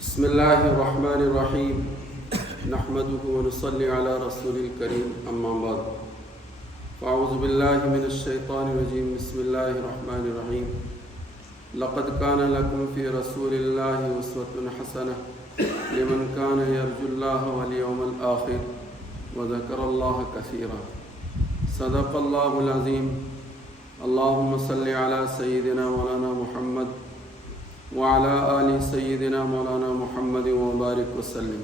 بسم الله الرحمن الرحيم نحمده ونصلي على رسول الكريم أما بعد فأعوذ بالله من الشيطان الرجيم بسم الله الرحمن الرحيم لقد كان لكم في رسول الله أسوة حسنة لمن كان يرجو الله واليوم الآخر وذكر الله كثيرا صدق الله العظيم اللهم صل على سيدنا مولانا محمد وعلى آل سيدنا مولانا محمد وبارك وسلم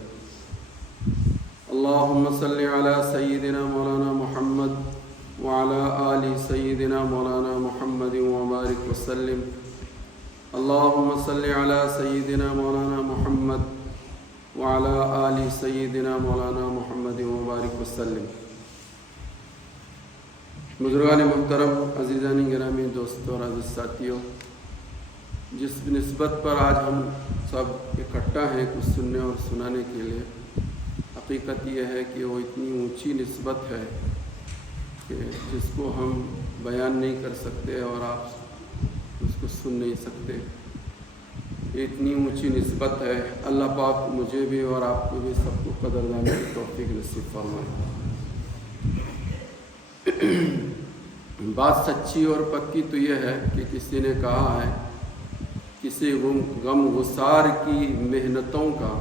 اللهم صل على سيدنا مولانا محمد وعلى آل سيدنا مولانا محمد وبارك وسلم اللهم صل على سيدنا مولانا محمد وعلى آل سيدنا مولانا محمد وبارك وسلم. بزرگان محترم، عزیزان گرامی، دوستوں اور عزیز ساتھیوں، جس نسبت پر آج ہم سب اکٹھا ہیں کچھ سننے اور سنانے کے لیے، حقیقت یہ ہے کہ وہ اتنی اونچی نسبت ہے کہ جس کو ہم بیان نہیں کر سکتے اور آپ اس کو سن نہیں سکتے. یہ اتنی اونچی نسبت ہے. اللہ پاک مجھے بھی اور آپ کو بھی سب کو قدردانی کی توفیق نصیب فرمائے. بات سچی اور پکی تو یہ ہے کہ کسی نے کہا ہے کسی غم گسار کی محنتوں کا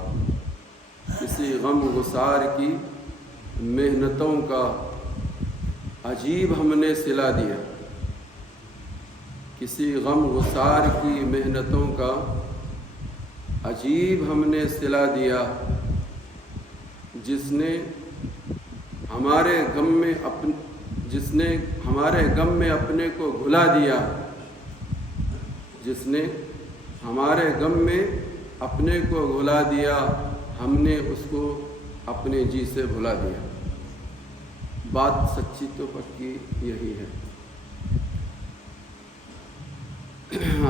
عجیب ہم نے صلہ دیا. کسی غم گسار کی محنتوں کا عجیب ہم نے صلہ دیا، جس نے ہمارے غم میں اپنے کو بھلا دیا، جس نے ہمارے غم میں اپنے کو بھلا دیا، ہم نے اس کو اپنے جی سے بھلا دیا. بات سچی تو پکی یہی ہے.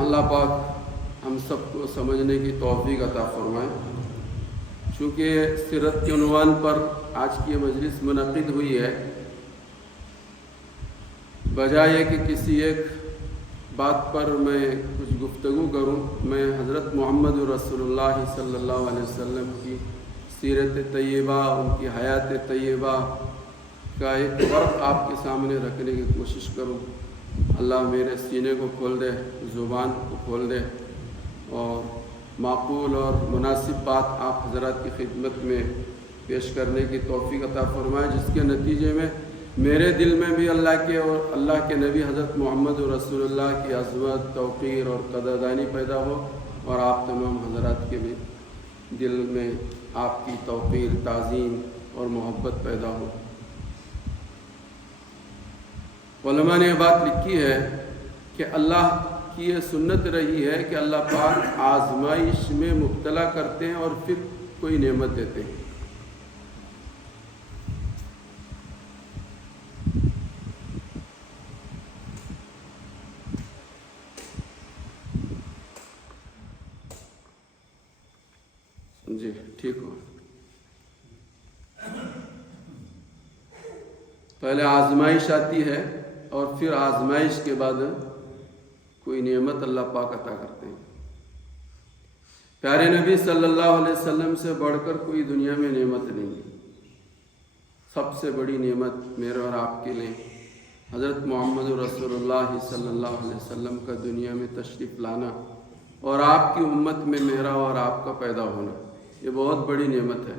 اللہ پاک ہم سب کو سمجھنے کی توفیق عطا فرمائے. چونکہ سیرت کے عنوان پر آج کی مجلس منعقد ہوئی ہے، بجائے کہ کسی ایک بات پر میں کچھ گفتگو کروں، میں حضرت محمد رسول اللہ صلی اللہ علیہ وسلم کی سیرت طیبہ، ان کی حیات طیبہ کا ایک ورق آپ کے سامنے رکھنے کی کوشش کروں. اللہ میرے سینے کو کھول دے، زبان کو کھول دے اور معقول اور مناسب بات آپ حضرات کی خدمت میں پیش کرنے کی توفیق عطا فرمائے، جس کے نتیجے میں میرے دل میں بھی اللہ کے اور اللہ کے نبی حضرت محمد رسول اللہ کی عظمت، توقیر اور قدردانی پیدا ہو، اور آپ تمام حضرات کے بھی دل میں آپ کی توقیر، تعظیم اور محبت پیدا ہو. علماء نے یہ بات لکھی ہے کہ اللہ کی یہ سنت رہی ہے کہ اللہ پاک آزمائش میں مبتلا کرتے ہیں اور پھر کوئی نعمت دیتے ہیں. جی ٹھیک ہو. پہلے آزمائش آتی ہے اور پھر آزمائش کے بعد کوئی نعمت اللہ پاک عطا کرتے ہیں. پیارے نبی صلی اللہ علیہ وسلم سے بڑھ کر کوئی دنیا میں نعمت نہیں ہے. سب سے بڑی نعمت میرے اور آپ کے لیے حضرت محمد رسول اللہ صلی اللہ علیہ وسلم کا دنیا میں تشریف لانا اور آپ کی امت میں میرا اور آپ کا پیدا ہونا، یہ بہت بڑی نعمت ہے.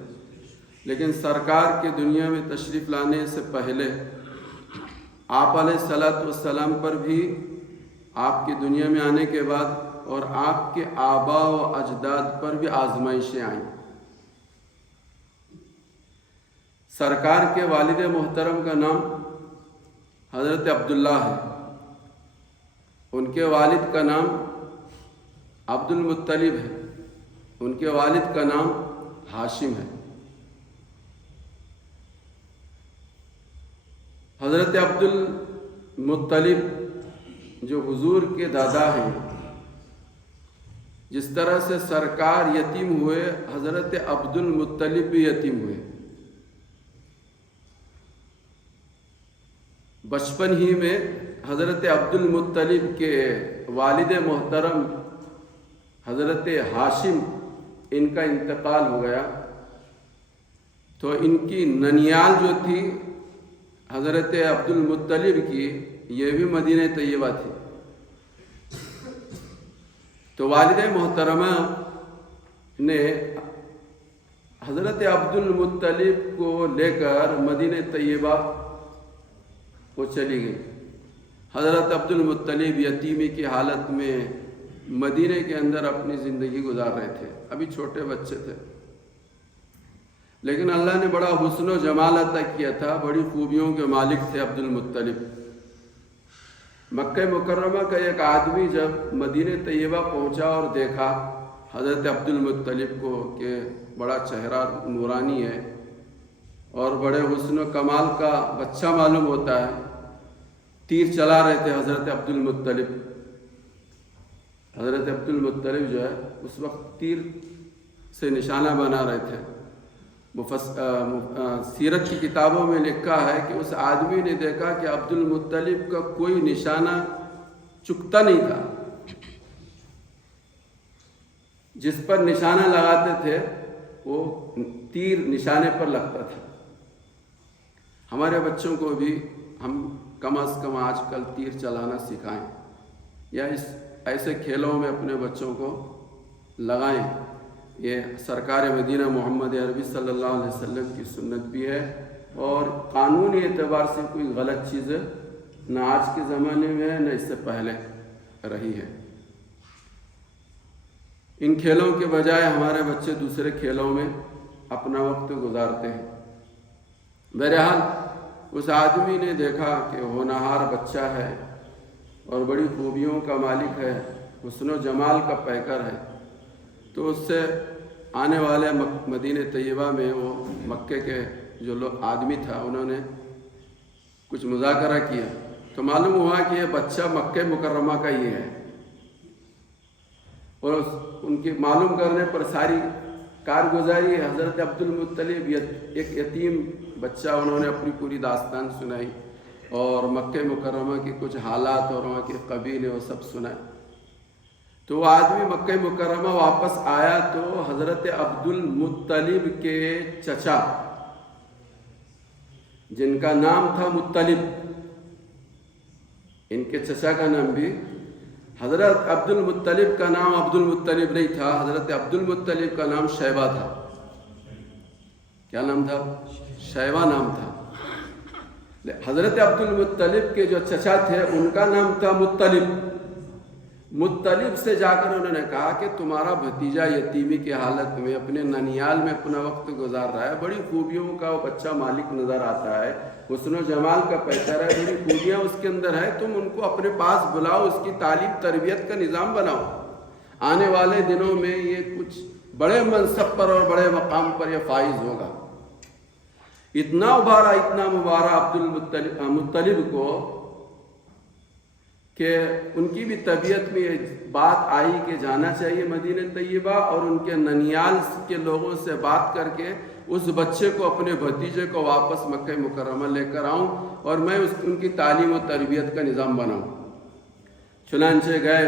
لیکن سرکار کے دنیا میں تشریف لانے سے پہلے آپ علیہ السلام پر بھی، آپ کی دنیا میں آنے کے بعد، اور آپ کے آباء و اجداد پر بھی آزمائشیں آئیں. سرکار کے والد محترم کا نام حضرت عبداللہ ہے، ان کے والد کا نام عبد المطلب ہے، ان کے والد کا نام ہاشم ہے. حضرت عبد المطلب جو حضور کے دادا ہیں، جس طرح سے سرکار یتیم ہوئے، حضرت عبد المطلب بھی یتیم ہوئے. بچپن ہی میں حضرت عبد المطلب کے والد محترم حضرت ہاشم ان کا انتقال ہو گیا تو ان کی ننیال جو تھی حضرت عبد المطلب کی، یہ بھی مدینہ طیبہ تھی. تو والد محترمہ نے حضرت عبد المطلب کو لے کر مدینہ طیبہ وہ چلی گئی. حضرت عبد المطلب یتیمی کی حالت میں مدینہ کے اندر اپنی زندگی گزار رہے تھے. ابھی چھوٹے بچے تھے، لیکن اللہ نے بڑا حسن و جمال عطا کیا تھا. بڑی خوبیوں کے مالک تھے عبد المطلب. مکہ مکرمہ کا ایک آدمی جب مدینہ طیبہ پہنچا اور دیکھا حضرت عبد المطلب کو کہ بڑا چہرہ نورانی ہے اور بڑے حسن و کمال کا بچہ معلوم ہوتا ہے. تیر چلا رہے تھے حضرت عبد المطلب. حضرت عبد المطلب جو ہے اس وقت تیر سے نشانہ بنا رہے تھے. سیرت کی کتابوں میں لکھا ہے کہ اس آدمی نے دیکھا کہ عبد المطلب کا کوئی نشانہ چکتا نہیں تھا. جس پر نشانہ لگاتے تھے وہ تیر نشانے پر لگتا تھا. ہمارے بچوں کو بھی ہم کم از کم آج کل تیر چلانا سکھائیں یا ایسے کھیلوں میں اپنے بچوں کو لگائیں. یہ سرکار مدینہ محمد عربی صلی اللہ علیہ وسلم کی سنت بھی ہے اور قانونی اعتبار سے کوئی غلط چیز نہ آج کے زمانے میں ہے نہ اس سے پہلے رہی ہے. ان کھیلوں کے بجائے ہمارے بچے دوسرے کھیلوں میں اپنا وقت گزارتے ہیں. بہرحال اس آدمی نے دیکھا کہ ہونہار بچہ ہے اور بڑی خوبیوں کا مالک ہے، حسن و جمال کا پیکر ہے. تو اس سے آنے والے مدینہ طیبہ میں وہ مکے کے جو آدمی تھا انہوں نے کچھ مذاکرہ کیا تو معلوم ہوا کہ یہ بچہ مکہ مکرمہ کا ہی ہے. اور ان کی معلوم کرنے پر ساری کارگزاری حضرت عبد المطلب ایک یتیم بچہ، انہوں نے اپنی پوری داستان سنائی اور مکہ مکرمہ کے کچھ حالات اور وہاں کے قبیلے وہ سب سنائے. تو وہ آدمی مکہ مکرمہ واپس آیا تو حضرت عبد المطلب کے چچا جن کا نام تھا مطلب، ان کے چچا کا نام بھی حضرت عبد المطلب کا نام عبد المطلب نہیں تھا، حضرت عبد المطلب کا نام شیبہ تھا. کیا نام تھا؟ شیبہ نام تھا. حضرت عبد المطلب کے جو چچا تھے ان کا نام تھا مطلب. مطلب سے جا کر انہوں نے کہا کہ تمہارا بھتیجا یتیمی کی حالت میں اپنے ننیال میں اپنا وقت گزار رہا ہے، بڑی خوبیوں کا وہ بچہ مالک نظر آتا ہے، حسن و جمال کا پیکر ہے، بڑی خوبیاں اس کے اندر ہے، تم ان کو اپنے پاس بلاؤ، اس کی تعلیم تربیت کا نظام بناؤ. آنے والے دنوں میں یہ کچھ بڑے منصب پر اور بڑے مقام پر یہ فائز ہوگا. اتنا مبارہ عبد المطلب کو کہ ان کی بھی طبیعت میں یہ بات آئی کہ جانا چاہیے مدینہ طیبہ اور ان کے ننیال کے لوگوں سے بات کر کے اس بچے کو، اپنے بھتیجے کو واپس مکہ مکرمہ لے کر آؤں اور میں ان کی تعلیم و تربیت کا نظام بناؤں. چنانچہ گئے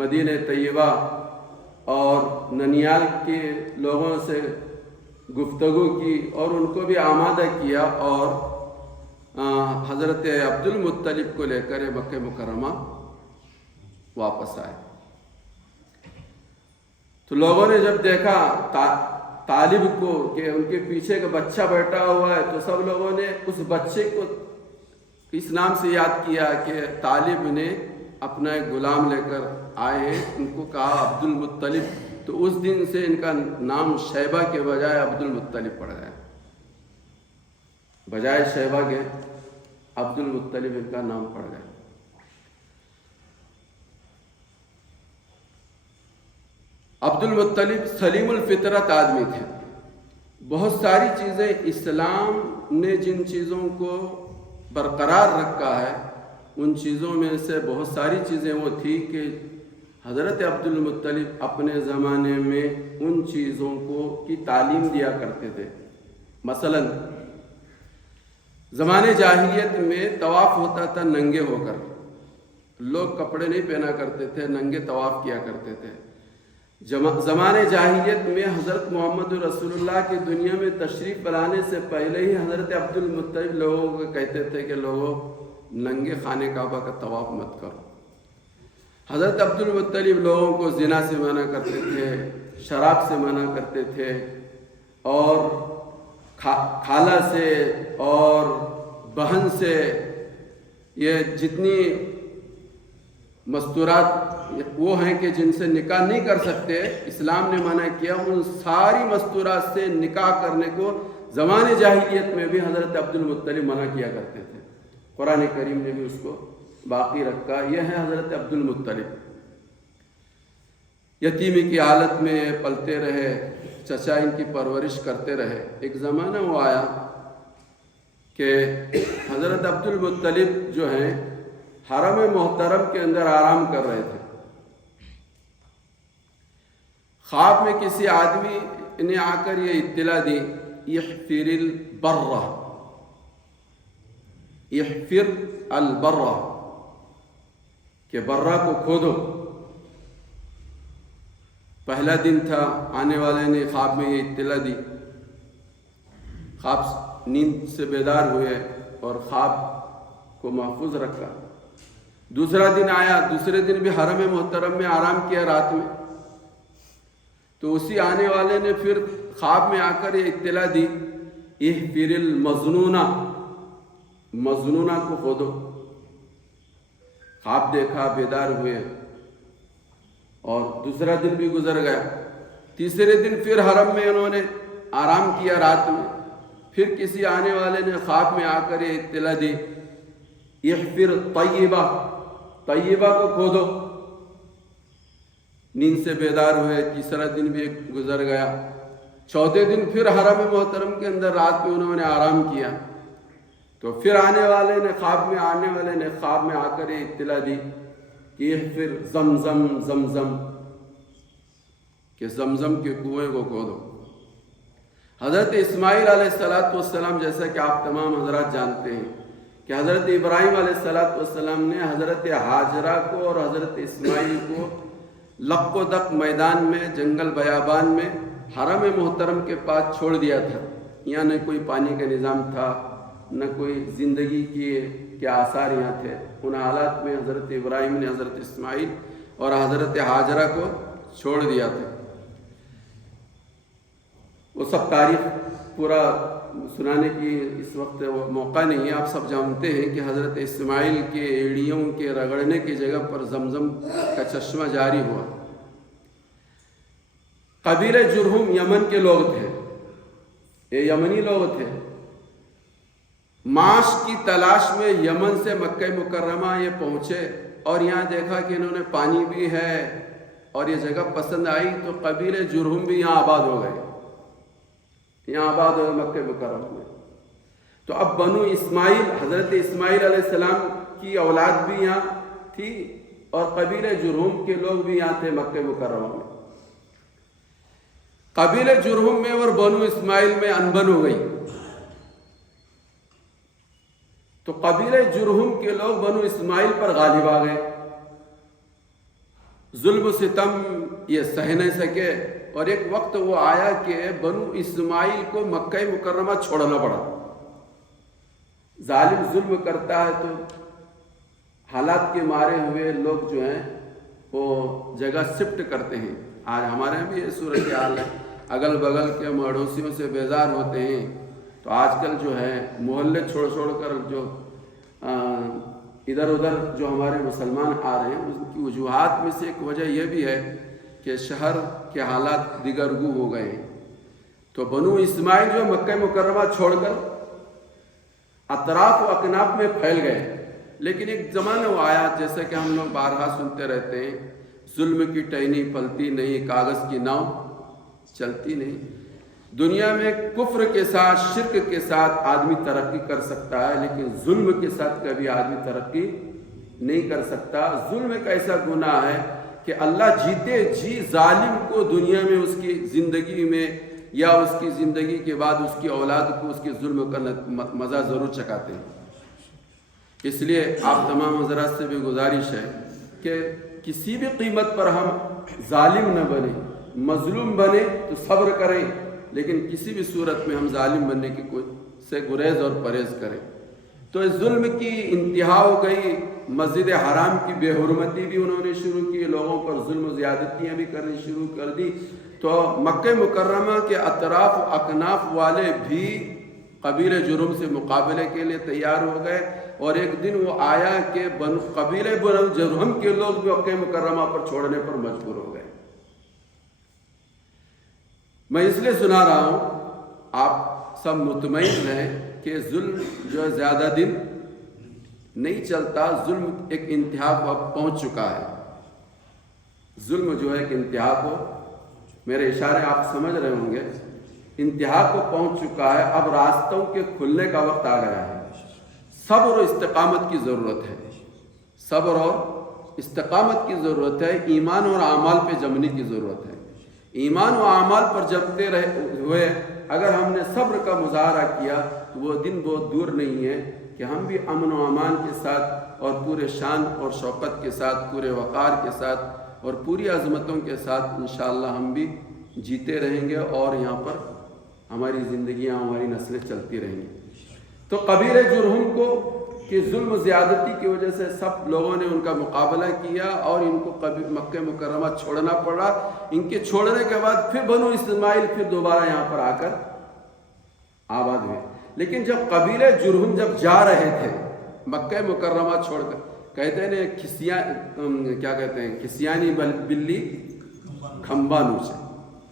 مدینہ طیبہ اور ننیال کے لوگوں سے گفتگو کی اور ان کو بھی آمادہ کیا اور حضرت عبد المطلب کو لے کر مکہ مکرمہ واپس آئے. تو لوگوں نے جب دیکھا طالب کو کہ ان کے پیچھے ایک بچہ بیٹھا ہوا ہے تو سب لوگوں نے اس بچے کو اس نام سے یاد کیا کہ طالب نے اپنا ایک غلام لے کر آئے ہیں. ان کو کہا عبد المطلب. تو اس دن سے ان کا نام شیبہ کے بجائے عبد المطلب پڑ گیا. بجائے شیبہ کے عبد المطلب ان کا نام پڑ گیا. عبد المطلب سلیم الفطرت آدمی تھے. بہت ساری چیزیں اسلام نے جن چیزوں کو برقرار رکھا ہے ان چیزوں میں سے بہت ساری چیزیں وہ تھی کہ حضرت عبد المطلب اپنے زمانے میں ان چیزوں کو کی تعلیم دیا کرتے تھے. مثلا زمانے جاہلیت میں طواف ہوتا تھا ننگے ہو کر. لوگ کپڑے نہیں پہنا کرتے تھے، ننگے طواف کیا کرتے تھے. زمانے جاہلیت میں حضرت محمد رسول اللہ کی دنیا میں تشریف لانے سے پہلے ہی حضرت عبد المطلب لوگوں کو کہتے تھے کہ لوگوں ننگے خانہ کعبہ کا طواف مت کرو۔ حضرت عبد المطلب لوگوں کو زنا سے منع کرتے تھے، شراب سے منع کرتے تھے، اور خالہ سے اور بہن سے یہ جتنی مستورات وہ ہیں کہ جن سے نکاح نہیں کر سکتے، اسلام نے منع کیا، ان ساری مستورات سے نکاح کرنے کو زمانے جاہلیت میں بھی حضرت عبد المطلب منع کیا کرتے تھے۔ قرآن کریم نے بھی اس کو باقی رکھا۔ یہ ہے حضرت عبد المطلب، یتیمی کی حالت میں پلتے رہے، چچا ان کی پرورش کرتے رہے۔ ایک زمانہ وہ آیا کہ حضرت عبد المطلب جو ہیں حرم محترم کے اندر آرام کر رہے تھے۔ خواب میں کسی آدمی نے آ کر یہ اطلاع دی، احفر البر، احفر البر، کہ برہ کو کھودو۔ پہلا دن تھا، آنے والے نے خواب میں یہ اطلاع دی، خواب نیند سے بیدار ہوئے اور خواب کو محفوظ رکھا۔ دوسرا دن آیا، دوسرے دن بھی حرم محترم میں آرام کیا رات میں، تو اسی آنے والے نے پھر خواب میں آ کر یہ اطلاع دی، احفر المظنونہ، مظنونہ کو کھودو۔ خواب دیکھا، بیدار ہوئے، اور دوسرا دن بھی گزر گیا۔ تیسرے دن پھر حرم میں انہوں نے آرام کیا رات میں، پھر کسی آنے والے نے خواب میں آ کر یہ اطلاع دی، احفر طیبہ، طیبہ کو کھودو۔ نیند سے بیدار ہوئے، تیسرا دن بھی گزر گیا۔ چوتھے دن پھر حرم محترم کے اندر رات میں انہوں نے آرام کیا، تو پھر آنے والے نے خواب میں آ کر یہ اطلاع دی کہ احفر زمزم، زمزم، کہ زمزم کے کنویں کو کھودو۔ حضرت اسماعیل علیہ السلام، جیسا کہ آپ تمام حضرات جانتے ہیں کہ حضرت ابراہیم علیہ السلام نے حضرت ہاجرہ کو اور حضرت اسماعیل کو لق و دق میدان میں، جنگل بیابان میں حرم محترم کے پاس چھوڑ دیا تھا۔ یہاں نہ کوئی پانی کا نظام تھا، نہ کوئی زندگی کے آثار یہاں تھے۔ ان حالات میں حضرت ابراہیم نے حضرت اسماعیل اور حضرت ہاجرہ کو چھوڑ دیا تھا۔ وہ سب تاریخ پورا سنانے کی اس وقت موقع نہیں ہے، آپ سب جانتے ہیں کہ حضرت اسماعیل کے ایڑیوں کے رگڑنے کی جگہ پر زمزم کا چشمہ جاری ہوا۔ قبیلہ جرہم یمن کے لوگ تھے، یہ یمنی لوگ تھے۔ معاش کی تلاش میں یمن سے مکہ مکرمہ یہ پہنچے، اور یہاں دیکھا کہ انہوں نے پانی بھی ہے اور یہ جگہ پسند آئی، تو قبیلہ جرہم بھی یہاں آباد ہو گئے، یہاں آباد ہوئے مکہ مکرمہ میں۔ تو اب بنو اسماعیل، حضرت اسماعیل علیہ السلام کی اولاد بھی یہاں تھی، اور قبیلہ جرہم کے لوگ بھی یہاں تھے مکہ مکرمہ میں۔ قبیلہ جرہم میں اور بنو اسماعیل میں انبن ہو گئی، تو قبیلہ جرہم کے لوگ بنو اسماعیل پر غالب آ گئے۔ ظلم و ستم یہ سہ نہیں سکے، اور ایک وقت وہ آیا کہ بنو اسماعیل کو مکہ مکرمہ چھوڑنا پڑا۔ ظالم ظلم کرتا ہے تو حالات کے مارے ہوئے لوگ جو ہیں وہ جگہ شفٹ کرتے ہیں۔ آج ہمارے یہاں بھی یہ صورتحال ہے، اگل بغل کے مڑوسیوں سے بیزار ہوتے ہیں، تو آج کل جو ہے محلے چھوڑ کر جو ادھر ادھر جو ہمارے مسلمان آ رہے ہیں، ان کی وجوہات میں سے ایک وجہ یہ بھی ہے کہ شہر کے حالات دیگرگو ہو گئے ہیں۔ تو بنو اسماعیل جو مکہ مکرمہ چھوڑ کر اطراف و اکناف میں پھیل گئے، لیکن ایک زمانہ وہ آیا، جیسا کہ ہم لوگ بارہا سنتے رہتے ہیں، ظلم کی ٹہنی پلتی نہیں، کاغذ کی ناؤ چلتی نہیں۔ دنیا میں کفر کے ساتھ، شرک کے ساتھ آدمی ترقی کر سکتا ہے، لیکن ظلم کے ساتھ کبھی آدمی ترقی نہیں کر سکتا۔ ظلم ایک ایسا گناہ ہے کہ اللہ جیتے جی ظالم کو دنیا میں اس کی زندگی میں یا اس کی زندگی کے بعد اس کی اولاد کو اس کے ظلم کا مزہ ضرور چکھاتے ہیں۔ اس لیے آپ تمام حضرات سے بھی گزارش ہے کہ کسی بھی قیمت پر ہم ظالم نہ بنے، مظلوم بنے تو صبر کریں، لیکن کسی بھی صورت میں ہم ظالم بننے کی سے گریز اور پرہیز کریں۔ تو اس ظلم کی انتہا ہو گئی، مسجد حرام کی بے حرمتی بھی انہوں نے شروع کی، لوگوں پر ظلم و زیادتیاں بھی کرنی شروع کر دی۔ تو مکہ مکرمہ کے اطراف و اکناف والے بھی قبیلہ جرہم سے مقابلے کے لیے تیار ہو گئے، اور ایک دن وہ آیا کہ قبیلہ بنو جرہم کے لوگ بھی مکہ مکرمہ پر چھوڑنے پر مجبور ہو گئے۔ میں اس لیے سنا رہا ہوں، آپ سب مطمئن رہیں کہ ظلم جو ہے زیادہ دن نہیں چلتا، ظلم ایک انتہا کو اب پہنچ چکا ہے۔ ظلم جو ہے ایک انتہا کو، میرے اشارے آپ سمجھ رہے ہوں گے، انتہا کو پہنچ چکا ہے، اب راستوں کے کھلنے کا وقت آ گیا ہے۔ صبر اور استقامت کی ضرورت ہے، صبر اور استقامت کی ضرورت ہے، ایمان اور اعمال پہ جمنے کی ضرورت ہے۔ ایمان و اعمال پر جمتے ہوئے اگر ہم نے صبر کا مظاہرہ کیا تو وہ دن بہت دور نہیں ہے کہ ہم بھی امن و امان کے ساتھ اور پورے شان اور شوکت کے ساتھ، پورے وقار کے ساتھ اور پوری عظمتوں کے ساتھ انشاءاللہ ہم بھی جیتے رہیں گے، اور یہاں پر ہماری زندگیاں، ہماری نسلیں چلتی رہیں گی۔ تو قبیلہ جرہم کو کہ ظلم و زیادتی کی وجہ سے سب لوگوں نے ان کا مقابلہ کیا، اور ان کو مکہ مکرمہ چھوڑنا پڑا۔ ان کے چھوڑنے کے بعد پھر بنو اسماعیل پھر دوبارہ یہاں پر آ کر آباد ہوئے۔ لیکن جب قبیلہ جرہم جب جا رہے تھے مکہ مکرمہ چھوڑ کر، کہتے ہیں کیا کہتے ہیں، کھسیانی بلی کھمبا نوچے،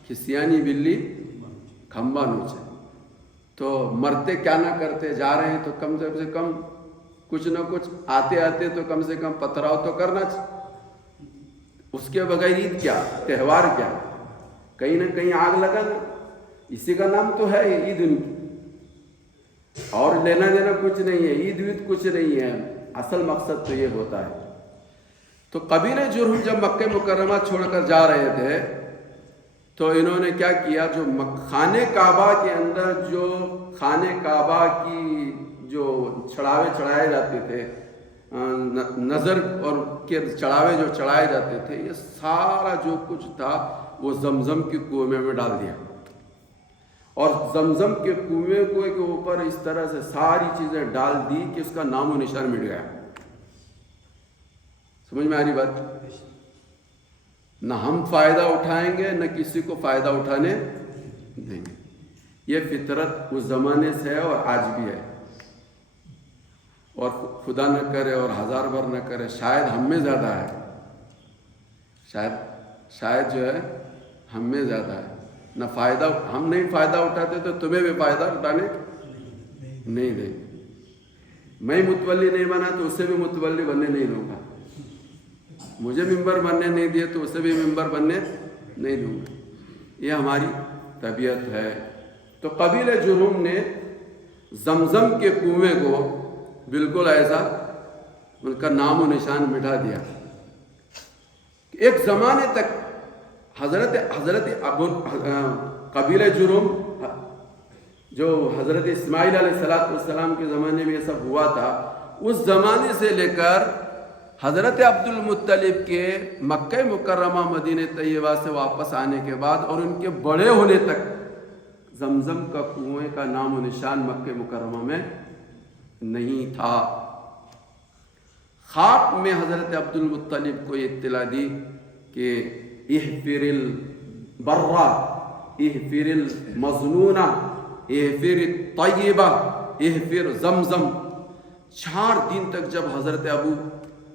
کھسیانی بلی کھمبا نوچے۔ تو مرتے کیا نہ کرتے، جا رہے ہیں تو کم سے کم کچھ نہ کچھ آتے تو کم سے کم پتھراؤ تو کرنا چاہیے۔ اس کے بغیر عید کیا، تہوار کیا، کہیں نہ کہیں آگ لگانا، اسی کا نام تو ہے عید، ان کی اور لینا دینا کچھ نہیں ہے، عید کچھ نہیں ہے، اصل مقصد تو یہ ہوتا ہے۔ تو قبیلہ جرہم جب مکہ مکرمہ چھوڑ کر جا رہے تھے تو انہوں نے کیا کیا، جو خانہ کعبہ کے اندر جو خانہ کعبہ کی جو چڑھائے جاتے تھے، نظر اور کے چڑھاوے جو چڑھائے جاتے تھے، یہ سارا جو کچھ تھا وہ زمزم کے کنویں میں ڈال دیا، اور زمزم کے کنویں کے اوپر اس طرح سے ساری چیزیں ڈال دی کہ اس کا نام و نشان مٹ گیا۔ سمجھ میں آ رہی بات؟ نہ ہم فائدہ اٹھائیں گے، نہ کسی کو فائدہ اٹھانے دیں گے۔ یہ فطرت اس زمانے سے ہے اور آج بھی ہے، اور خدا نہ کرے اور ہزار بار نہ کرے، شاید ہم میں زیادہ ہے، شاید جو ہے ہم میں زیادہ ہے۔ نہ فائدہ، ہم نہیں فائدہ اٹھاتے تو تمہیں بھی فائدہ اٹھانے نہیں دیں گے۔ میں متولی نہیں بنا تو اسے بھی متولی بننے نہیں دوں گا، مجھے ممبر بننے نہیں دیے تو اسے بھی ممبر بننے نہیں دوں گا۔ یہ ہماری طبیعت ہے۔ تو قبیلہ جرہم نے زمزم کے کنویں کو بالکل ایسا ان کا نام و نشان مٹا دیا۔ ایک زمانے تک حضرت قبیلہ جرہم جو حضرت اسماعیل علیہ السلام کے زمانے میں یہ سب ہوا تھا، اس زمانے سے لے کر حضرت عبد المطلب کے مکہ مکرمہ مدینہ طیبہ سے واپس آنے کے بعد اور ان کے بڑے ہونے تک زمزم کا کنویں کا نام و نشان مکہ مکرمہ میں نہیں تھا۔ خواب میں حضرت عبد المطلب کو یہ اطلاع دی کہ احفر البرہ، احفر المظنونہ، احفر الطیبہ، احفر زمزم۔ 4 دن تک جب حضرت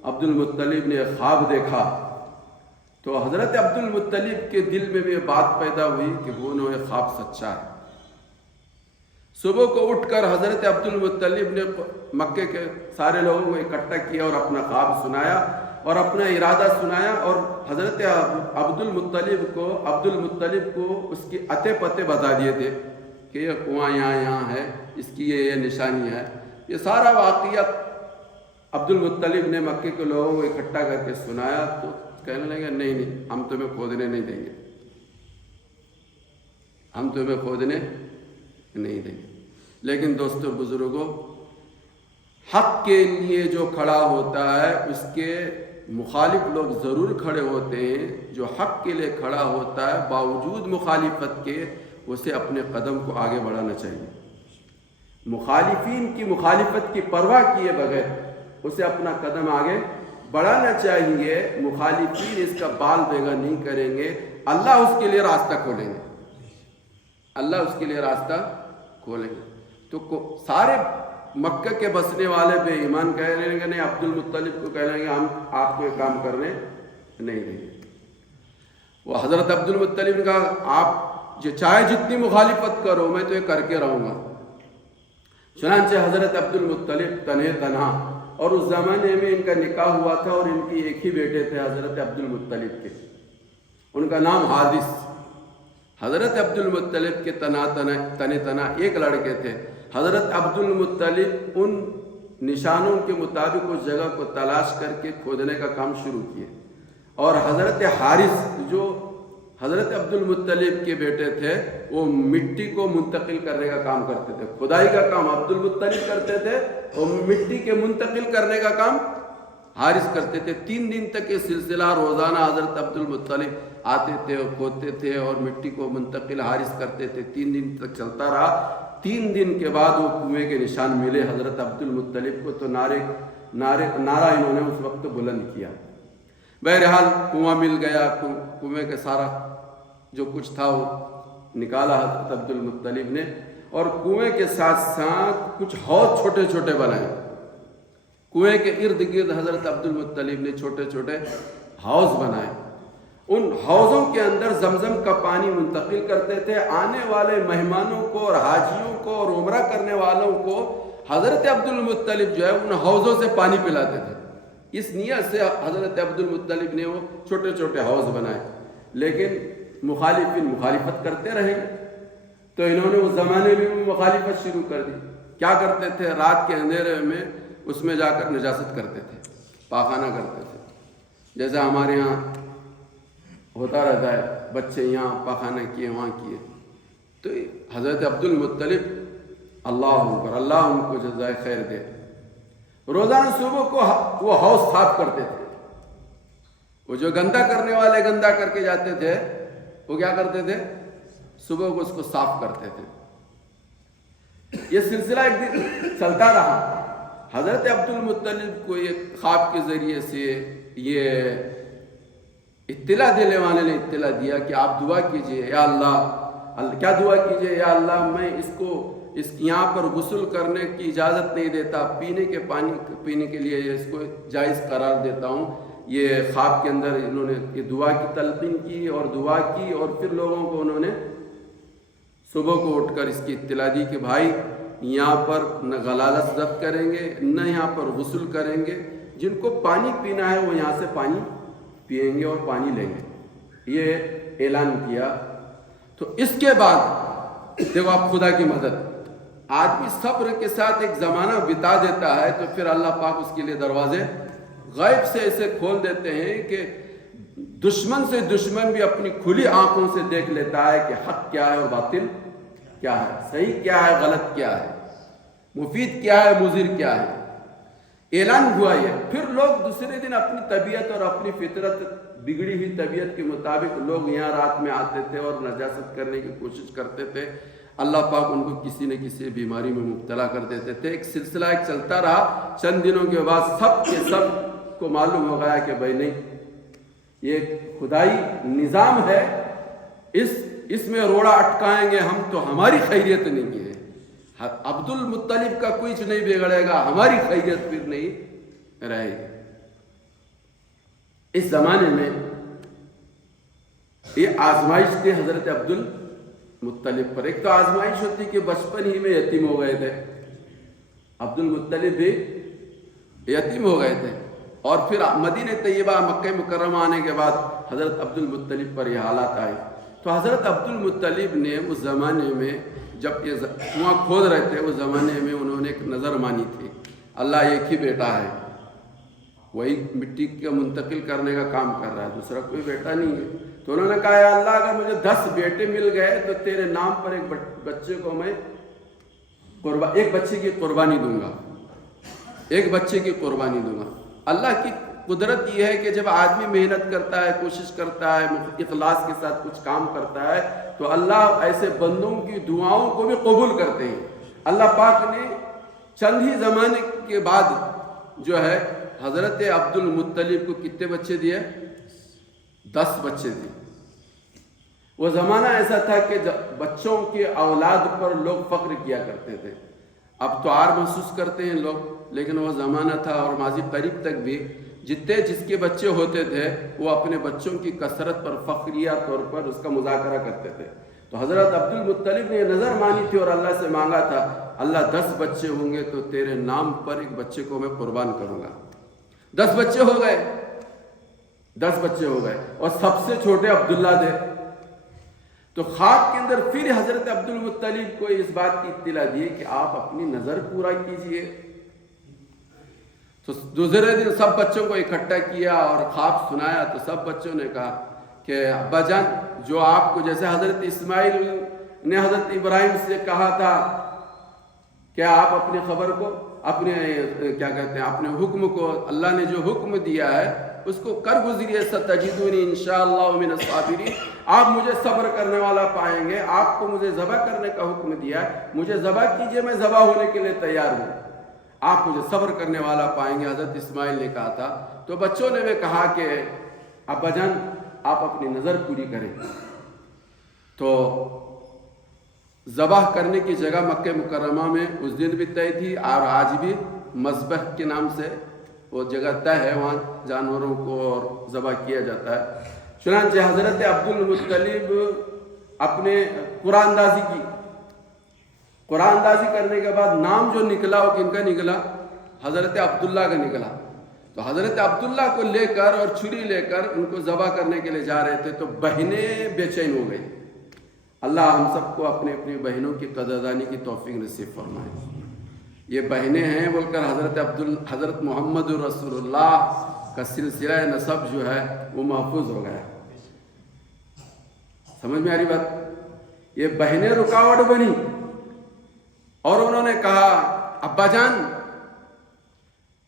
عبد المطلب نے خواب دیکھا تو حضرت عبد المطلب کے دل میں بھی یہ بات پیدا ہوئی کہ وہ انہوں نے خواب سچا ہے۔ صبح کو اٹھ کر حضرت عبد المطلب نے مکے کے سارے لوگوں کو اکٹھا کیا اور اپنا خواب سنایا اور اپنا ارادہ سنایا، اور حضرت عبد المطلب کو اس کی عتے پتے بتا دیے تھے کہ یہ کنواں یہاں ہے، اس کی یہ نشانی ہے۔ یہ سارا واقعہ عبد المطلب نے مکے کے لوگوں کو اکٹھا کر کے سنایا تو کہنے لگے نہیں ہم تمہیں کھودنے نہیں دیں گے، ہم تمہیں کھودنے نہیں دیں گے۔ لیکن دوستو بزرگوں، حق کے لیے جو کھڑا ہوتا ہے اس کے مخالف لوگ ضرور کھڑے ہوتے ہیں، جو حق کے لیے کھڑا ہوتا ہے باوجود مخالفت کے اسے اپنے قدم کو آگے بڑھانا چاہیے۔ مخالفین کی مخالفت کی پرواہ کیے بغیر اسے اپنا قدم آگے بڑھانا چاہیے۔ مخالفین اس کا بال بیگا نہیں کریں گے، اللہ اس کے لیے راستہ کھولیں گے، اللہ اس کے لیے راستہ کھولیں گے۔ تو سارے مکہ کے بسنے والے بے ایمان کہہ رہے ہیں، نہیں عبد المطلب کو کہہ رہے ہیں ہم آپ کو یہ کام کرنے نہیں دیں گے۔ وہ حضرت عبد المطلب نے کہا آپ چاہے جتنی مخالفت کرو میں تو یہ کر کے رہوں گا۔ چنانچہ حضرت عبد المطلب تنہا، اور اس زمانے میں ان کا نکاح ہوا تھا اور ان کی ایک ہی بیٹے تھے حضرت عبد المطلب کے، ان کا نام حارث۔ حضرت عبد المطلب کے تنہا ایک لڑکے تھے۔ حضرت عبد المطلب ان نشانوں کے مطابق اس جگہ کو تلاش کر کے کھودنے کا کام شروع کیے، اور حضرت حارث جو حضرت عبد المطلب کے بیٹے تھے وہ مٹی کو منتقل کرنے کا کام کرتے تھے۔ کھدائی کا کام عبد المطلب کرتے تھے اور مٹی کے منتقل کرنے کا کام حارث کرتے تھے۔ 3 دن تک یہ سلسلہ روزانہ حضرت عبد المطلب آتے تھے اور کھودتے تھے اور مٹی کو منتقل حارث کرتے تھے۔ 3 دن تک چلتا رہا۔ 3 دن کے بعد وہ کنویں کے نشان ملے حضرت عبد المطلب کو، تو نعرہ انہوں نے اس وقت بلند کیا۔ بہرحال کنواں مل گیا، کنویں کے سارا جو کچھ تھا وہ نکالا حضرت عبد المطلب نے، اور کنویں کے ساتھ ساتھ کچھ حوض چھوٹے چھوٹے بنائے۔ کنویں کے ارد گرد حضرت عبد المطلب نے چھوٹے چھوٹے حوض بنائے۔ ان حوضوں کے اندر زمزم کا پانی منتقل کرتے تھے۔ آنے والے مہمانوں کو اور حاجیوں کو اور عمرہ کرنے والوں کو حضرت عبد المطلب جو ہے ان حوضوں سے پانی پلاتے تھے۔ اس نیت سے حضرت عبد المطلب نے وہ چھوٹے چھوٹے حوض بنائے، لیکن مخالفین مخالفت کرتے رہے، تو انہوں نے اس زمانے میں بھی مخالفت شروع کر دی۔ کیا کرتے تھے؟ رات کے اندھیرے میں اس میں جا کر نجاست کرتے تھے، پاخانہ کرتے تھے، جیسے ہمارے ہاں ہوتا رہتا ہے، بچے یہاں پاخانہ کیے وہاں کیے۔ تو حضرت عبد المطلب اللہ اکبر، اللہ ان کو جزائے خیر دے، روزانہ صبح کو وہ حوض صاف کرتے تھے۔ وہ جو گندا کرنے والے گندا کر کے جاتے تھے، وہ کیا کرتے تھے؟ صبح کو اس کو صاف کرتے تھے۔ یہ سلسلہ ایک دن چلتا رہا۔ حضرت عبد المطلب کو یہ خواب کے ذریعے سے یہ اطلاع دینے والے نے اطلاع دیا کہ آپ دعا کیجئے، یا اللہ، کیا دعا کیجئے؟ یا اللہ میں اس یہاں پر غسل کرنے کی اجازت نہیں دیتا، پینے کے لیے اس کو جائز قرار دیتا ہوں۔ یہ خواب کے اندر انہوں نے یہ دعا کی تلقین کی اور دعا کی، اور پھر لوگوں کو انہوں نے صبح کو اٹھ کر اس کی اطلاع دی کہ بھائی یہاں پر نہ غلالت ضبط کریں گے، نہ یہاں پر غسل کریں گے، جن کو پانی پینا ہے وہ یہاں سے پانی پئیں گے اور پانی لیں گے، یہ اعلان کیا۔ تو اس کے بعد دیکھو آپ خدا کی مدد، آدمی صبر کے ساتھ ایک زمانہ بتا دیتا ہے تو پھر اللہ پاک اس کے لیے دروازے غیب سے ایسے کھول دیتے ہیں کہ دشمن سے دشمن بھی اپنی کھلی آنکھوں سے دیکھ لیتا ہے کہ حق کیا ہے اور باطل کیا ہے، صحیح کیا ہے، غلط کیا ہے، مفید کیا ہے، مضر کیا ہے۔ اعلان ہوا یہ، پھر لوگ دوسرے دن اپنی طبیعت اور اپنی فطرت، بگڑی ہوئی طبیعت کے مطابق لوگ یہاں رات میں آتے تھے اور نجاست کرنے کی کوشش کرتے تھے۔ اللہ پاک ان کو کسی نہ کسی بیماری میں مبتلا کر دیتے تھے۔ ایک سلسلہ ایک چلتا رہا۔ چند دنوں کے بعد سب کے سب کو معلوم ہو گیا کہ بھائی نہیں، یہ خدائی نظام ہے، اس میں روڑا اٹکائیں گے ہم تو ہماری خیریت نہیں ہے، عبد المطلب کا کچھ نہیں بگڑے گا، ہماری خیریت پھر نہیں رہے گی۔ اس زمانے میں یہ آزمائش تھی حضرت عبد المطلب پر۔ ایک تو آزمائش ہوتی کہ بچپن ہی میں یتیم ہو گئے تھے، عبد المطلب بھی یتیم ہو گئے تھے، اور پھر مدینہ طیبہ مکہ مکرمہ آنے کے بعد حضرت عبد المطلب پر یہ حالات آئے۔ تو حضرت عبد المطلب نے اس زمانے میں جب یہ کنواں کھود رہے تھے، اس زمانے میں انہوں نے ایک نظر مانی تھی، اللہ ایک ہی بیٹا ہے، وہی مٹی کو منتقل کرنے کا کام کر رہا ہے، دوسرا کوئی بیٹا نہیں ہے۔ تو انہوں نے کہا یا اللہ اگر مجھے 10 بیٹے مل گئے تو تیرے نام پر ایک بچے کو میں ایک بچے کی قربانی دوں گا، ایک بچے کی قربانی دوں گا۔ اللہ کی قدرت یہ ہے کہ جب آدمی محنت کرتا ہے، کوشش کرتا ہے، اخلاص کے ساتھ کچھ کام کرتا ہے تو اللہ ایسے بندوں کی دعاؤں کو بھی قبول کرتے ہیں۔ اللہ پاک نے چند ہی زمانے کے بعد جو ہے حضرت عبد المطلب کو کتنے بچے دیے؟ 10 بچے دیے۔ وہ زمانہ ایسا تھا کہ بچوں کے اولاد پر لوگ فخر کیا کرتے تھے۔ اب تو عار محسوس کرتے ہیں لوگ، لیکن وہ زمانہ تھا اور ماضی قریب تک بھی جس کے بچے ہوتے تھے وہ اپنے بچوں کی کثرت پر فخریہ طور پر اس کا مذاکرہ کرتے تھے۔ تو حضرت عبد المطلب نے یہ نظر مانی تھی اور اللہ سے مانگا تھا، اللہ 10 بچے ہوں گے تو تیرے نام پر ایک بچے کو میں قربان کروں گا۔ 10 بچے ہو گئے، 10 بچے ہو گئے اور سب سے چھوٹے عبداللہ تھے۔ تو خواب کے اندر پھر حضرت عبد المطلب کو اس بات کی اطلاع دی کہ آپ اپنی نظر پورا کیجئے۔ تو دوسرے دن سب بچوں کو اکٹھا کیا اور خواب سنایا تو سب بچوں نے کہا کہ ابا جان، جو آپ کو جیسے حضرت اسماعیل نے حضرت ابراہیم سے کہا تھا کہ آپ اپنی خبر کو اپنے اپنے حکم کو اللہ نے جو حکم دیا ہے اس کو کر گزریے، ستجدونی انشاءاللہ من الصابرین، آپ مجھے صبر کرنے والا پائیں گے۔ آپ کو مجھے ذبح کرنے کا حکم دیا ہے، مجھے ذبح کیجئے، میں ذبح ہونے کے لیے تیار ہوں، آپ مجھے صبر کرنے والا پائیں گے، حضرت اسماعیل نے کہا تھا۔ تو بچوں نے بھی کہا کہ ابا جان آپ اپنی نظر پوری کریں۔ تو ذبح کرنے کی جگہ مکہ مکرمہ میں اس دن بھی طے تھی اور آج بھی مذبح کے نام سے وہ جگہ طے ہے، وہاں جانوروں کو اور ذبح کیا جاتا ہے۔ چنانچہ حضرت عبد المطلب اپنے قرآن اندازی کی، قرآن اندازی کرنے کے بعد نام جو نکلا وہ کن کا نکلا؟ حضرت عبداللہ کا نکلا۔ تو حضرت عبداللہ کو لے کر اور چھری لے کر ان کو ذبح کرنے کے لیے جا رہے تھے تو بہنیں بے چین ہو گئی۔ اللہ ہم سب کو اپنے اپنی بہنوں کی قدردانی کی توفیق نصیب فرمائے۔ یہ بہنیں ہیں بول کر حضرت محمد رسول اللہ کا سلسلہ نسب جو ہے وہ محفوظ ہو گیا۔ سمجھ میں آ رہی بات؟ یہ بہنیں رکاوٹ بنی اور انہوں نے کہا ابا جان،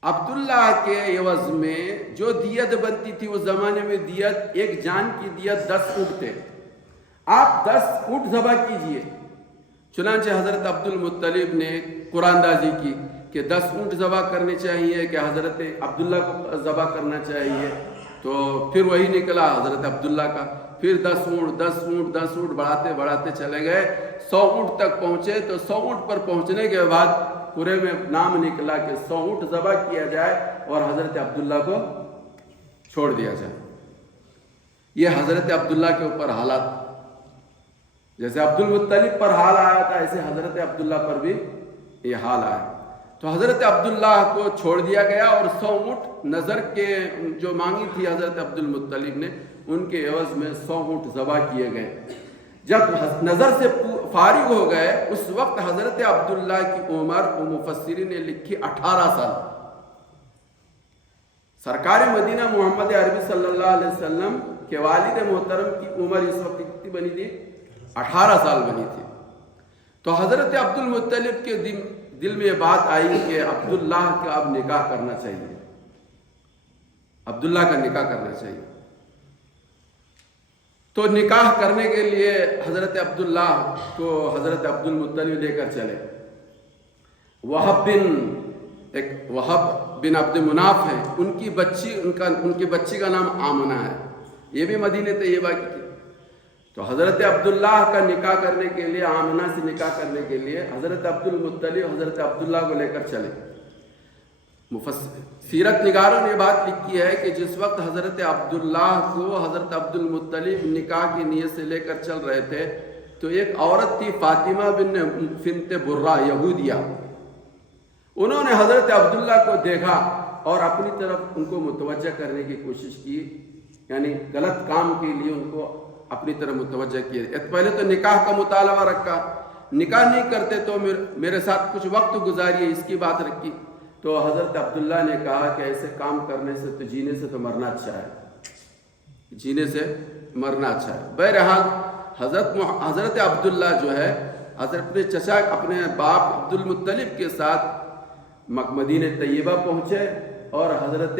عبداللہ کے عوض میں جو دیت بنتی تھی اس زمانے میں دیت، ایک جان کی دیت 10 اونٹ تھے، آپ 10 اونٹ ذبح کیجئے۔ چنانچہ حضرت عبد المطلب نے قرآن اندازی کی کہ 10 اونٹ ذبح کرنے چاہیے کہ حضرت عبداللہ کو ذبح کرنا چاہیے۔ تو پھر وہی نکلا حضرت عبداللہ کا، پھر 10 اونٹ 10 اونٹ 10 اونٹ بڑھاتے بڑھاتے چلے گئے، 100 اونٹ تک پہنچے۔ تو 100 اونٹ پر پہنچنے کے بعد پورے میں نام نکلا کہ 100 اونٹ ذبح کیا جائے اور حضرت عبداللہ کو چھوڑ دیا جائے۔ یہ حضرت عبداللہ کے اوپر حالات، جیسے عبد المطلب پر حال آیا تھا ایسے حضرت عبداللہ پر بھی یہ حال آیا۔ تو حضرت عبداللہ کو چھوڑ دیا گیا اور 100 اونٹ نظر کے جو مانگی تھی حضرت عبد المطلب نے، ان کے عوض میں 100 اونٹ ذبح کیے گئے۔ جب نظر سے فارغ ہو گئے اس وقت حضرت عبداللہ کی عمر مفسرین نے لکھی 18 سال۔ سرکار مدینہ محمد عربی صلی اللہ علیہ وسلم کے والد محترم کی عمر اس وقت کتنی بنی تھی؟ 18 سال بنی تھی۔ تو حضرت عبد المطلب کے دل میں یہ بات آئی کہ عبداللہ کا اب نکاح کرنا چاہیے، عبداللہ کا نکاح کرنا چاہیے۔ تو نکاح کرنے کے لیے حضرت عبداللہ کو حضرت عبد المطلب لے کر چلے۔ وہب بن عبد مناف ہے، ان کی بچی کا نام آمنہ ہے، یہ بھی مدینہ طیبہ کی تھی۔ تو حضرت عبداللہ کا نکاح کرنے کے لیے، آمنہ سے نکاح کرنے کے لیے حضرت عبد المطلب حضرت عبداللہ کو لے کر چلے۔ سیرت نگاروں نے بات لکھی ہے کہ جس وقت حضرت عبداللہ کو حضرت عبد المطلب نکاح کی نیت سے لے کر چل رہے تھے تو ایک عورت تھی فاطمہ بنت برہ یہودیہ، انہوں نے حضرت عبداللہ کو دیکھا اور اپنی طرف ان کو متوجہ کرنے کی کوشش کی، یعنی غلط کام کے لیے ان کو اپنی طرف متوجہ کیا۔ پہلے تو نکاح کا مطالبہ رکھا، نکاح نہیں کرتے تو میرے ساتھ کچھ وقت گزاریے، اس کی بات رکھی۔ تو حضرت عبداللہ نے کہا کہ ایسے کام کرنے سے تو جینے سے تو مرنا اچھا ہے، جینے سے مرنا اچھا ہے۔ بہرحال حضرت عبداللہ جو ہے حضرت اپنے چچا اپنے باپ عبد المطلب کے ساتھ مدینہ طیبہ پہنچے اور حضرت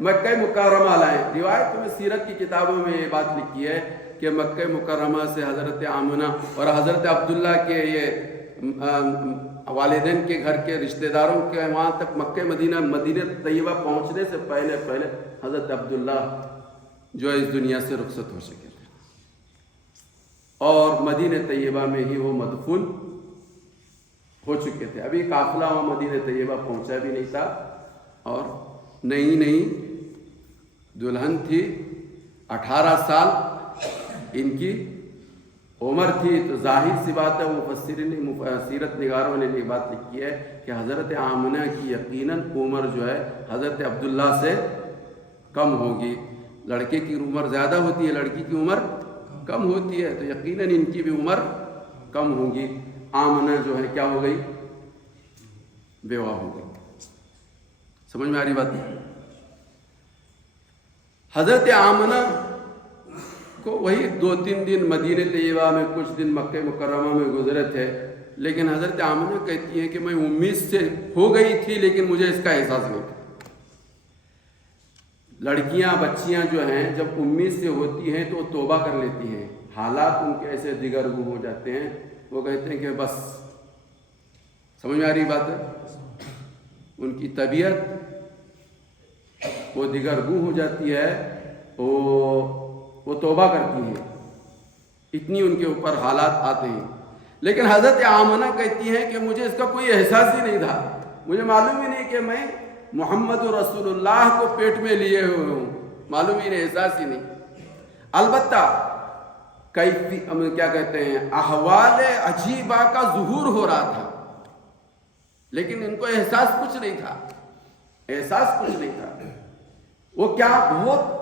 مکہ مکرمہ لائیں. روایت میں سیرت کی کتابوں میں یہ بات لکھی ہے کہ مکہ مکرمہ سے حضرت آمنہ اور حضرت عبداللہ کے یہ والدین کے گھر کے رشتہ داروں کے وہاں تک مکہ مدینہ طیبہ پہنچنے سے پہلے حضرت عبداللہ جو ہے اس دنیا سے رخصت ہو چکے تھے اور مدینہ طیبہ میں ہی وہ مدفون ہو چکے تھے. ابھی قافلہ وہاں مدینہ طیبہ پہنچا بھی نہیں تھا اور نئی دلہن تھی. 18 سال ان کی عمر تھی. تو ظاہر سی بات ہے مفسرین سیرت نگاروں نے یہ بات لکھی ہے کہ حضرت آمنہ کی یقیناً عمر جو ہے حضرت عبداللہ سے کم ہوگی. لڑکے کی عمر زیادہ ہوتی ہے, لڑکی کی عمر کم ہوتی ہے, تو یقیناً ان کی بھی عمر کم ہوگی. آمنہ جو ہے کیا ہو گئی, بیوہ ہو گئی. سمجھ میں آ رہی بات نہیں؟ حضرت آمنہ کو وہی 2-3 دن مدینہ طیبہ میں, کچھ دن مکہ مکرمہ میں گزرے تھے, لیکن حضرت آمنہ کہتی ہیں کہ میں امید سے ہو گئی تھی لیکن مجھے اس کا احساس نہیں تھا. لڑکیاں بچیاں جو ہیں جب امید سے ہوتی ہیں تو وہ توبہ کر لیتی ہیں. حالات ان کے ایسے دیگرگوں ہو جاتے ہیں, وہ کہتے ہیں کہ بس. سمجھ میں آ رہی بات ہے؟ ان کی طبیعت وہ دیگرگوں ہو جاتی ہے, وہ توبہ کرتی ہیں, اتنی ان کے اوپر حالات آتے ہیں. لیکن حضرت آمنہ کہتی ہیں کہ مجھے اس کا کوئی احساس ہی نہیں تھا. مجھے معلوم ہی نہیں کہ میں محمد رسول اللہ کو پیٹ میں لیے ہوئے ہوں, معلوم ہی نہیں, احساس ہی نہیں. البتہ کیا کہتے ہیں, احوال عجیبہ کا ظہور ہو رہا تھا, لیکن ان کو احساس کچھ نہیں تھا, احساس کچھ نہیں تھا. وہ کیا, بہت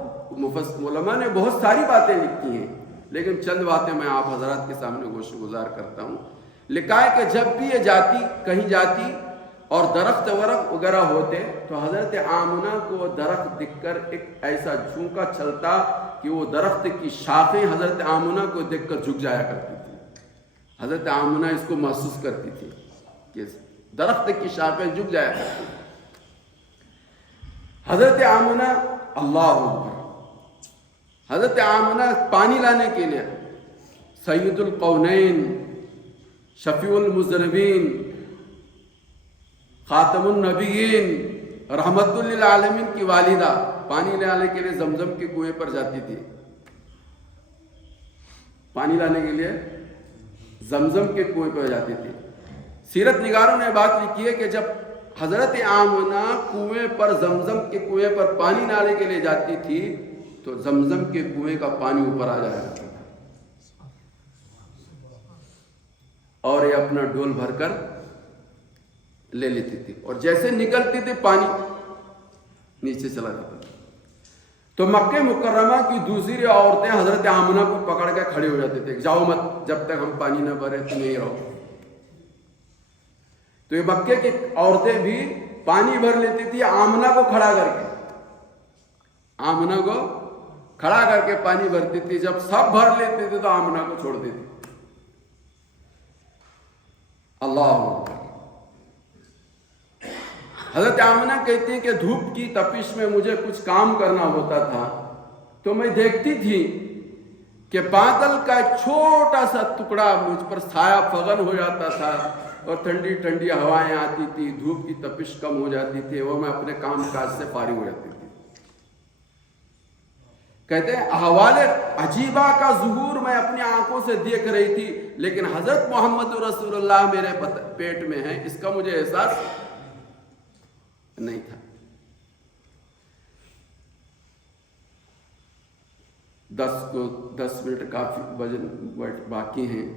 علماء نے بہت ساری باتیں لکھی ہیں, لیکن چند باتیں میں آپ حضرات کے سامنے گوش گزار کرتا ہوں. لکھا ہے کہ جب بھی یہ کہیں جاتی اور درخت ورخت وغیرہ ہوتے تو حضرت آمنہ کو درخت دکھ کر ایک ایسا جھونکا چلتا کہ وہ درخت کی شاخیں حضرت آمنہ کو دیکھ کر جھک جایا کرتی تھی. حضرت آمنہ اس کو محسوس کرتی تھی کہ درخت کی شاخیں جھک جایا کرتی تھی. حضرت آمنہ, اللہ اکبر, حضرت آمنہ پانی لانے کے لیے سید القونین, شفیع المذنبین, خاتم النبیین, رحمت للعالمین کی والدہ پانی لانے کے لیے زمزم کے کنویں پر جاتی تھی. پانی لانے کے لیے زمزم کے کنویں پر جاتی تھی. سیرت نگاروں نے بات لکھی ہے کہ جب حضرت آمنہ کنویں پر, زمزم کے کنویں پر پانی لانے کے لیے جاتی تھی تو زمزم کے کنویں کا پانی اوپر آ جایا کرتا تھا اور یہ اپنا ڈول بھر کر لے لیتی تھی, اور جیسے نکلتی تھی پانی نیچے چلا جاتا تھا. تو مکہ مکرمہ کی دوسری عورتیں حضرت آمنہ کو پکڑ کے کھڑی ہو جاتی تھی, جاؤ مت, جب تک ہم پانی نہ بھرے تم یہیں رہو. تو یہ مکے کی عورتیں بھی پانی بھر لیتی تھی آمنہ کو کھڑا کر کے, آمنہ کو کھڑا کر کے پانی بھرتی تھی. جب سب بھر لیتے تھے تو آمنہ کو چھوڑ دیتی. اللہ. حضرت آمنہ کہتی ہیں کہ دھوپ کی تپش میں مجھے کچھ کام کرنا ہوتا تھا تو میں دیکھتی تھی کہ بادل کا چھوٹا سا ٹکڑا مجھ پر سایہ فغن ہو جاتا تھا اور ٹھنڈی ٹھنڈی ہوائیں آتی تھی, دھوپ کی تپش کم ہو جاتی تھی, وہ میں اپنے کام کاج سے فارغ ہو جاتی تھی. کہتے ہیں احوال عجیبہ کا ظہور میں اپنی آنکھوں سے دیکھ رہی تھی, لیکن حضرت محمد رسول اللہ میرے پیٹ میں ہیں اس کا مجھے احساس نہیں تھا. 10 منٹ کافی باقی ہیں.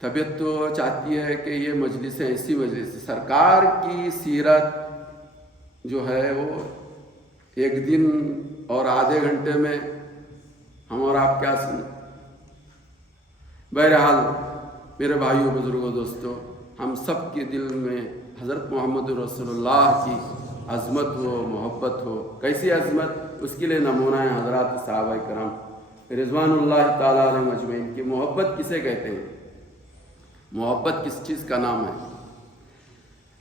طبیعت تو چاہتی ہے کہ یہ مجلسیں ایسی مجلس, سرکار کی سیرت جو ہے وہ ایک دن اور آدھے گھنٹے میں ہم اور آپ کیا سنیں. بہرحال میرے بھائیوں, بزرگوں, دوستوں, ہم سب کے دل میں حضرت محمد رسول اللہ کی عظمت ہو, محبت ہو. کیسی عظمت, اس کے لیے نمونہ ہے حضرات صحابہ کرام رضوان اللہ تعالیٰ علیہ مجمعین کی. محبت کسے کہتے ہیں, محبت کس چیز کا نام ہے.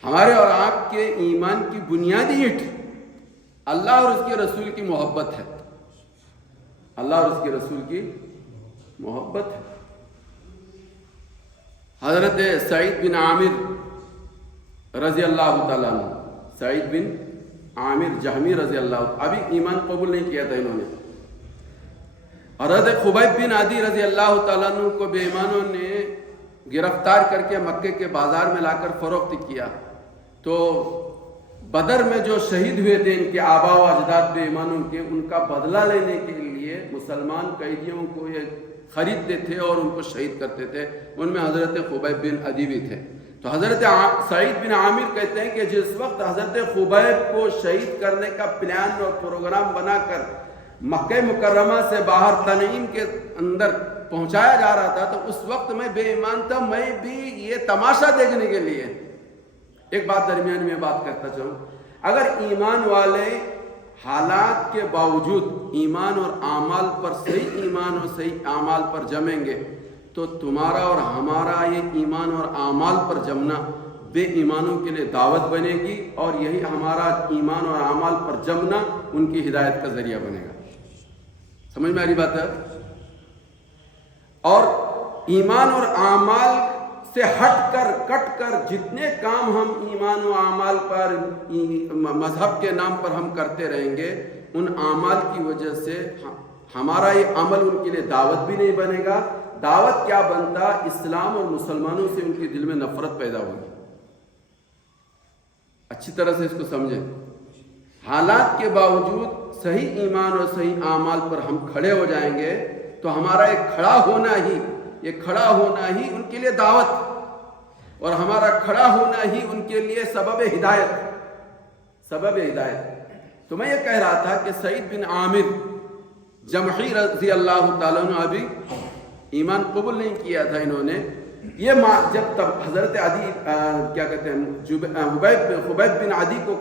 ہمارے اور آپ کے ایمان کی بنیادی اینٹ اللہ اور اس کے رسول کی محبت ہے، اللہ اور اس کے رسول کی محبت ہے۔ حضرت سعید بن عامر رضی اللہ تعالیٰ عنہ، سعید بن عامر جہمی رضی اللہ، ابھی ایمان قبول نہیں کیا تھا انہوں نے۔ حضرت خبیب بن عدی رضی اللہ تعالیٰ عنہ کو بے ایمانوں نے گرفتار کر کے مکے کے بازار میں لا کر فروخت کیا، تو بدر میں جو شہید ہوئے تھے ان کے آبا و اجداد بے ایمانوں کے، ان کا بدلہ لینے کے لیے مسلمان قیدیوں کو یہ خریدتے تھے اور ان کو شہید کرتے تھے، ان میں حضرت خبیب بن عدی بھی تھے۔ تو حضرت سعید بن عامر کہتے ہیں کہ جس وقت حضرت خبیب کو شہید کرنے کا پلان اور پروگرام بنا کر مکہ مکرمہ سے باہر تنعیم کے اندر پہنچایا جا رہا تھا، تو اس وقت میں بے ایمان تھا، میں بھی یہ تماشا دیکھنے کے لیے۔ ایک بات درمیان میں بات کرتا چلوں، اگر ایمان والے حالات کے باوجود ایمان اور اعمال پر، صحیح ایمان اور صحیح اعمال پر جمیں گے، تو تمہارا اور ہمارا یہ ایمان اور اعمال پر جمنا بے ایمانوں کے لیے دعوت بنے گی، اور یہی ہمارا ایمان اور اعمال پر جمنا ان کی ہدایت کا ذریعہ بنے گا۔ سمجھ میں آ رہی بات ہے؟ اور ایمان اور اعمال سے ہٹ کر کٹ کر جتنے کام ہم ایمان و اعمال پر، مذہب کے نام پر ہم کرتے رہیں گے، ان اعمال کی وجہ سے ہمارا یہ عمل ان کے لیے دعوت بھی نہیں بنے گا۔ دعوت کیا بنتا؟ اسلام اور مسلمانوں سے ان کے دل میں نفرت پیدا ہوگی۔ اچھی طرح سے اس کو سمجھیں۔ حالات کے باوجود صحیح ایمان اور صحیح اعمال پر ہم کھڑے ہو جائیں گے، تو ہمارا یہ کھڑا ہونا ہی ان کے لیے دعوت، اور ہمارا کھڑا ہونا ہی ان کے لیے سبب ہدایت۔ تو میں یہ کہہ رہا تھا کہ سعید بن عامر جمحی رضی اللہ تعالیٰ عنہ ابھی ایمان قبول نہیں کیا تھا انہوں نے۔ یہ جب تب حضرت عدی خبیب بن عدی کو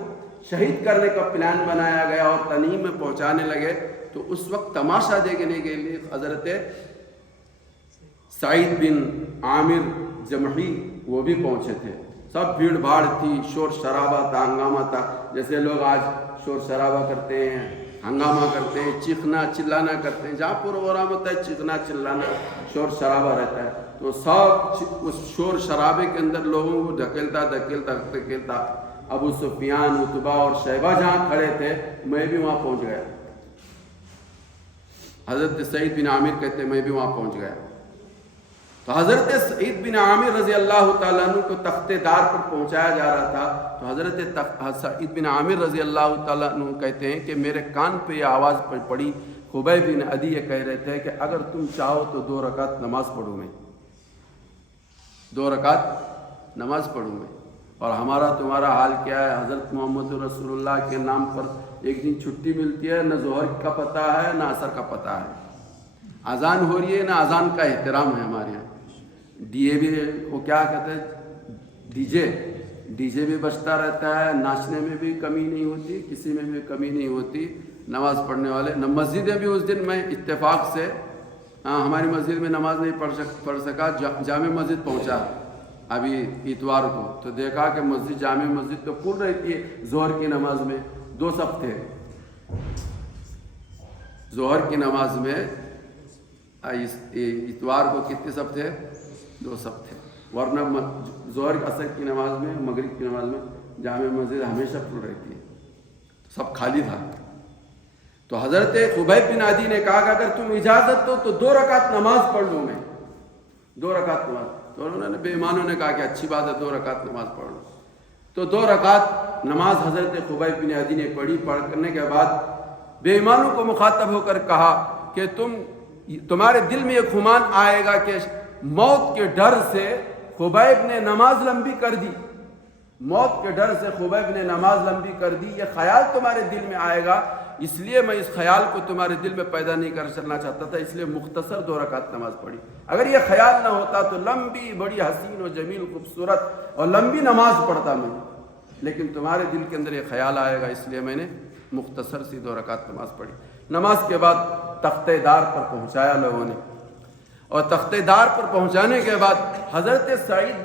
شہید کرنے کا پلان بنایا گیا اور تنعیم میں پہنچانے لگے، تو اس وقت تماشا دیکھنے کے لیے حضرت سعید بن عامر جمحی وہ بھی پہنچے تھے۔ سب بھیڑ بھاڑ تھی، شور شرابہ تھا، ہنگامہ تھا، جیسے لوگ آج شور شرابہ کرتے ہیں، ہنگامہ کرتے ہیں، چیخنا چلانا کرتے ہیں۔ جہاں پروگرام ہوتا ہے چیخنا چلانا، شور شرابہ رہتا ہے، تو سب اس شور شرابے کے اندر لوگوں کو دھکیلتا ابو سفیان، عتبہ اور شیبہ جہاں کھڑے تھے، میں بھی وہاں پہنچ گیا۔ حضرت سعید بن عامر کہتے ہیں میں بھی وہاں پہنچ گیا۔ تو حضرت سعید بن عامر رضی اللہ تعالیٰ عنہ کو تخت دار پر پہنچایا جا رہا تھا، تو حضرت سعید بن عامر رضی اللہ تعالیٰ عنہ کہتے ہیں کہ میرے کان پہ یہ آواز پڑی، خبیب بن عدی یہ کہہ رہے تھے کہ اگر تم چاہو تو 2 رکعت نماز پڑھوں میں، 2 رکعت نماز پڑھوں میں۔ اور ہمارا تمہارا حال کیا ہے؟ حضرت محمد رسول اللہ کے نام پر ایک دن چھٹی ملتی ہے، نہ ظہر کا پتہ ہے نہ عصر کا پتہ ہے، اذان ہو رہی ہے نہ اذان کا احترام ہے ہمارے یہاں۔ ڈی اے بھی وہ کیا کہتے ہیں، ڈی جے بھی بجتا رہتا ہے، ناچنے میں بھی کمی نہیں ہوتی، کسی میں بھی کمی نہیں ہوتی۔ نماز پڑھنے والے مسجدیں بھی اس دن میں اتفاق سے ہماری مسجد میں نماز نہیں پڑھ سکا، جامع مسجد پہنچا ابھی اتوار کو، تو دیکھا کہ جامع مسجد تو پھول رہتی ہے ظہر کی نماز میں، 2 صف تھے ظہر کی نماز میں، اتوار کو کتنے صف تھے؟ 2 صف تھے، ورنہ ظہر عصر کی نماز میں، مغرب کی نماز میں جامع مسجد ہمیشہ پھول رہتی ہے، سب خالی تھا۔ تو حضرت خبیب بن عدی نے کہا کہ اگر تم اجازت دو تو 2 رکعت نماز پڑھ لوں میں، 2 رکعت نماز۔ تو انہوں نے بے ایمانوں نے کہا کہ اچھی بات ہے 2 رکعت نماز پڑھ لو۔ تو 2 رکعت نماز حضرت خبیب بن عدی نے پڑھی۔ پڑھنے کے بعد بے ایمانوں کو مخاطب ہو کر کہا کہ تمہارے دل میں یہ گمان آئے گا کہ موت کے ڈر سے خبیب نے نماز لمبی کر دی، موت کے ڈر سے خبیب نے نماز لمبی کر دی، یہ خیال تمہارے دل میں آئے گا، اس لیے میں اس خیال کو تمہارے دل میں پیدا نہیں کرنا چاہتا تھا، اس لیے مختصر 2 رکعت نماز پڑھی۔ اگر یہ خیال نہ ہوتا تو لمبی، بڑی حسین و جمیل، خوبصورت اور لمبی نماز پڑھتا میں، لیکن تمہارے دل کے اندر یہ خیال آئے گا، اس لیے میں نے مختصر سی 2 رکعت نماز پڑھی۔ نماز کے بعد تخت دار پر پہنچایا لوگوں نے، اور تخت دار پر پہنچانے کے بعد حضرت سعید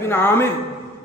بن عامر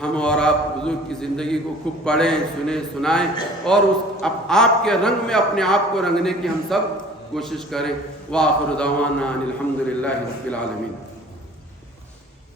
ہم اور آپ حضور کی زندگی کو خوب پڑھیں، سنیں، سنائیں اور اس آپ کے رنگ میں اپنے آپ کو رنگنے کی ہم سب کوشش کریں۔ وآخر دعوانا ان الحمد للہ رب العالمین۔